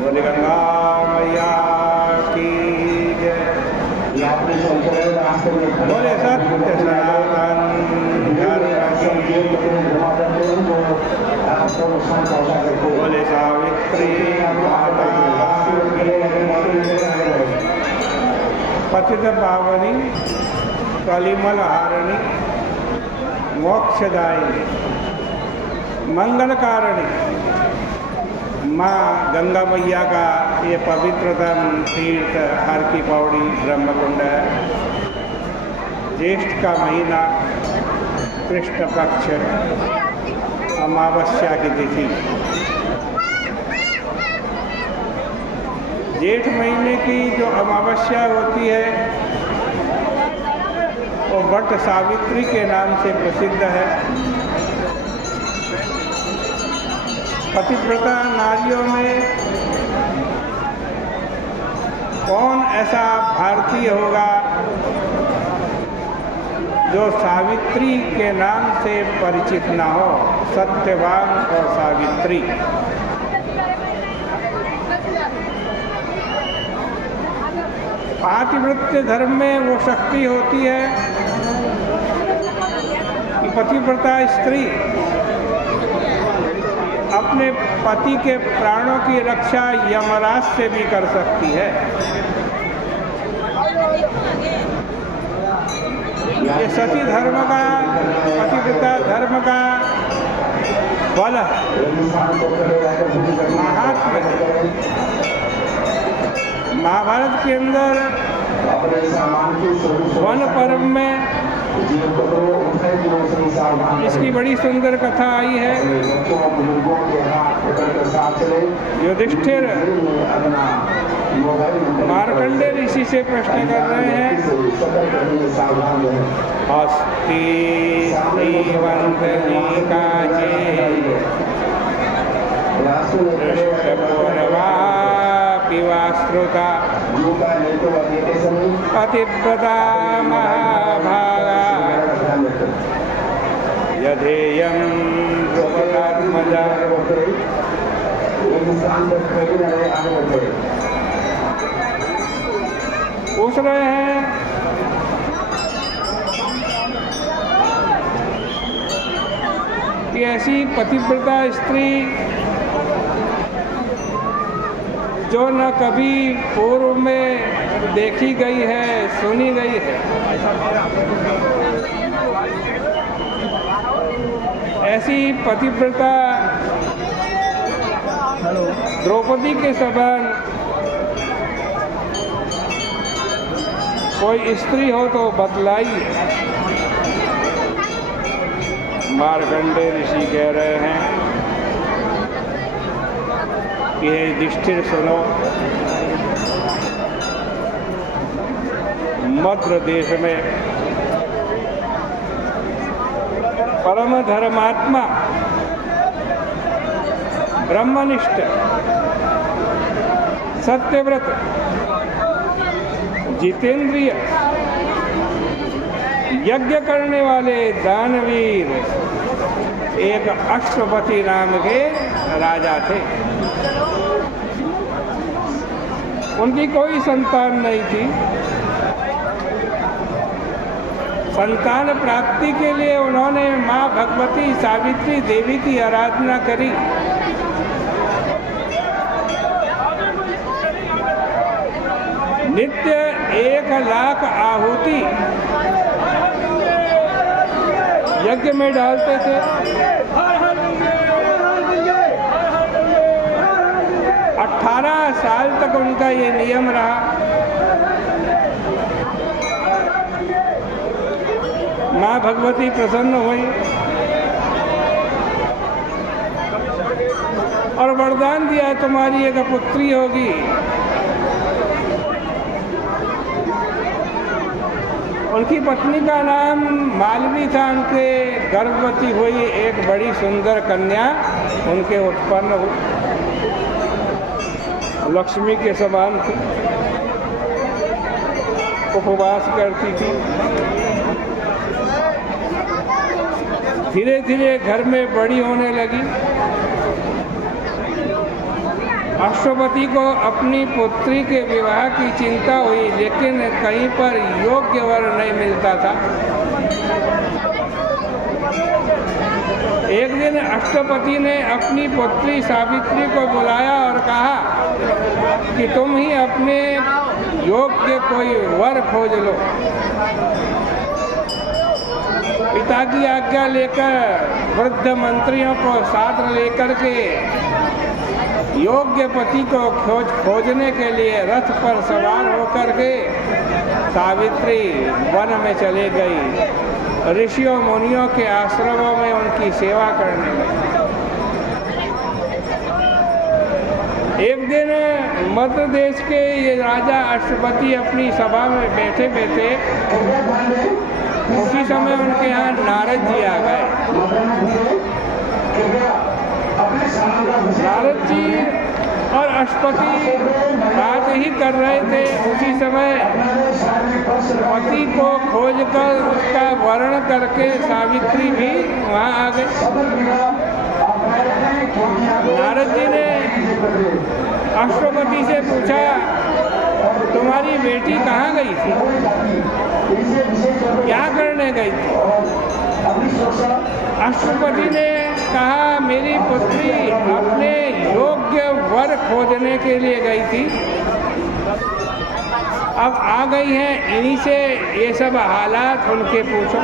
बोले गंगा मैया की जय। बोले सत्य सनातन धर्म की। बोले सावित्री माता की। पतित पावनी कलिमल हारिणी मोक्षदायिनी मंगलकारिणी माँ गंगा मैया का ये पवित्रतम तीर्थ हर की पौड़ी ब्रह्मकुंड है। ज्येष्ठ का महीना, कृष्ण पक्ष, अमावस्या की तिथि। जेठ महीने की जो अमावस्या होती है वो वट सावित्री के नाम से प्रसिद्ध है। पतिव्रता नारियों में कौन ऐसा भारतीय होगा जो सावित्री के नाम से परिचित ना हो? सत्यवान और सावित्री। पातिव्रत्य धर्म में वो शक्ति होती है कि पतिव्रता स्त्री अपने पति के प्राणों की रक्षा यमराज से भी कर सकती है। ये सती धर्म का, पतिव्रता धर्म का बल है, महात्म्य है। महाभारत के अंदर वन पर्व में इसकी बड़ी सुंदर कथा आई है। युधिष्ठिर मार्कंडेय ऋषि से प्रश्न कर रहे हैं। हस्ती श्रीवंदनी काजे पिवाश्रुता पतिव्रता महाभागा यधेयं द्रुपदात्मजा। पूछ रहे हैं कि ऐसी पतिव्रता स्त्री जो न कभी पूर्व में देखी गई है, सुनी गई है, ऐसी पतिव्रता द्रौपदी के समान कोई स्त्री हो तो बतलाइए। मार्कंडेय ऋषि कह रहे हैं कि हे युधिष्ठिर सुनो, मद्र देश में परम धर्मात्मा, ब्रह्मनिष्ठ, सत्यव्रत, जितेंद्रिय, यज्ञ करने वाले दानवीर एक अश्वपति नाम के राजा थे। उनकी कोई संतान नहीं थी। संतान प्राप्ति के लिए उन्होंने माँ भगवती सावित्री देवी की आराधना करी। नित्य 1,00,000 आहुति यज्ञ में डालते थे। 18 साल तक उनका ये नियम रहा। माँ भगवती प्रसन्न हुई और वरदान दिया, तुम्हारी एक पुत्री होगी। उनकी पत्नी का नाम मालवी था। उनके गर्भवती हुई एक बड़ी सुंदर कन्या उनके उत्पन्न हुई। लक्ष्मी के समान थी, उपवास करती थी। धीरे धीरे घर में बड़ी होने लगी। अष्टपति को अपनी पुत्री के विवाह की चिंता हुई, लेकिन कहीं पर योग्य वर नहीं मिलता था। एक दिन अष्टपति ने अपनी पुत्री सावित्री को बुलाया और कहा कि तुम ही अपने योग्य कोई वर खोज लो। पिता की आज्ञा लेकर वृद्ध मंत्रियों को साथ लेकर के योग्य पति को खोजने के लिए रथ पर सवार होकर के सावित्री वन में चले गई। ऋषियों मुनियों के आश्रमों में उनकी सेवा करने लगी। एक दिन मध्य देश के ये राजा अष्टपति अपनी सभा में बैठे बैठे, उसी समय उनके यहाँ नारद जी आ गए। नारद जी और अष्टपति बात ही कर रहे थे। उसी समय पति को खोजकर उसका वर्णन करके सावित्री भी वहाँ आ गई। नारद जी ने अष्टपति से पूछा, तुम्हारी बेटी कहाँ गई थी, क्या करने गई थी? अष्टपति ने कहा, मेरी पुत्री अपने योग्य वर खोजने के लिए गई थी, अब आ गई हैं, इन्हीं से ये सब हालात उनके पूछो।